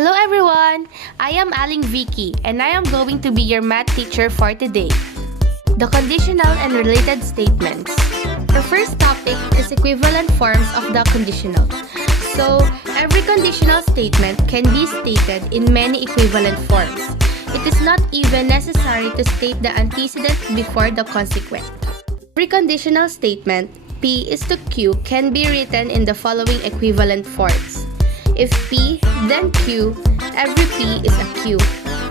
Hello everyone! I am Aling Vicky and I am going to be your math teacher for today. The conditional and related statements. The first topic is equivalent forms of the conditional. So, every conditional statement can be stated in many equivalent forms. It is not even necessary to state the antecedent before the consequent. Every conditional statement, P is to Q, can be written in the following equivalent forms. If P, then Q, every P is a Q.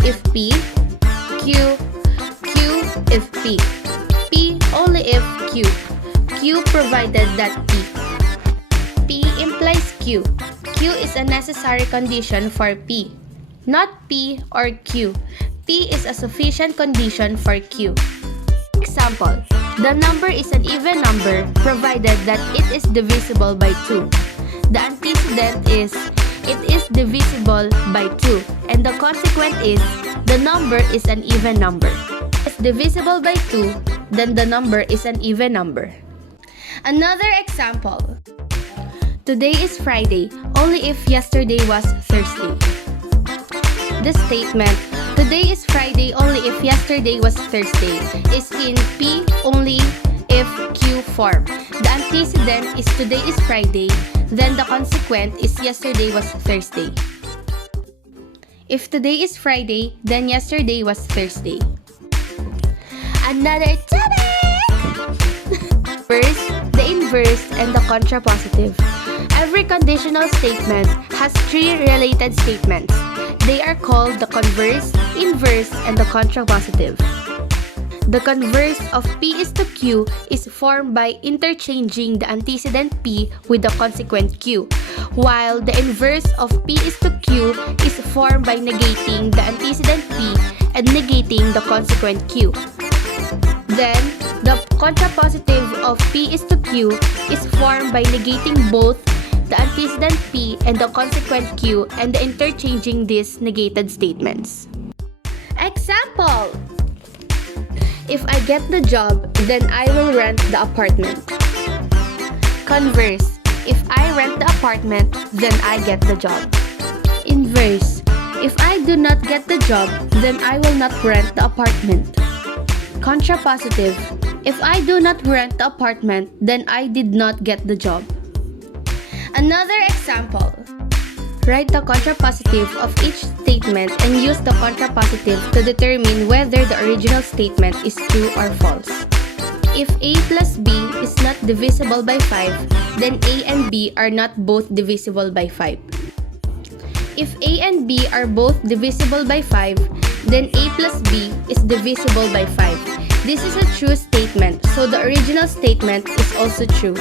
If P, Q, Q, if P. P only if Q. Q provided that P. P implies Q. Q is a necessary condition for P. Not P or Q. P is a sufficient condition for Q. Example, the number is an even number provided that it is divisible by 2. The antecedent is it is divisible by 2 and the consequent is the number is an even number. If it's divisible by 2, then the number is an even number. Another example. Today is Friday only if yesterday was Thursday. The statement, today is Friday only if yesterday was Thursday, is in P only if Q form. The antecedent is today is Friday, then the consequent is yesterday was Thursday. If today is Friday, then yesterday was Thursday. Another topic! First, the inverse and the contrapositive. Every conditional statement has 3 related statements. They are called the converse, inverse, and the contrapositive. The converse of P is to Q is formed by interchanging the antecedent P with the consequent Q, while the inverse of P is to Q is formed by negating the antecedent P and negating the consequent Q. Then, the contrapositive of P is to Q is formed by negating both the antecedent P and the consequent Q and interchanging these negated statements. Example! If I get the job, then I will rent the apartment. Converse, if I rent the apartment, then I get the job. Inverse, if I do not get the job, then I will not rent the apartment. Contrapositive, if I do not rent the apartment, then I did not get the job. Another example. Write the contrapositive of each statement and use the contrapositive to determine whether the original statement is true or false. If A plus B is not divisible by 5, then A and B are not both divisible by 5. If A and B are both divisible by 5, then A plus B is divisible by 5. This is a true statement, so the original statement is also true.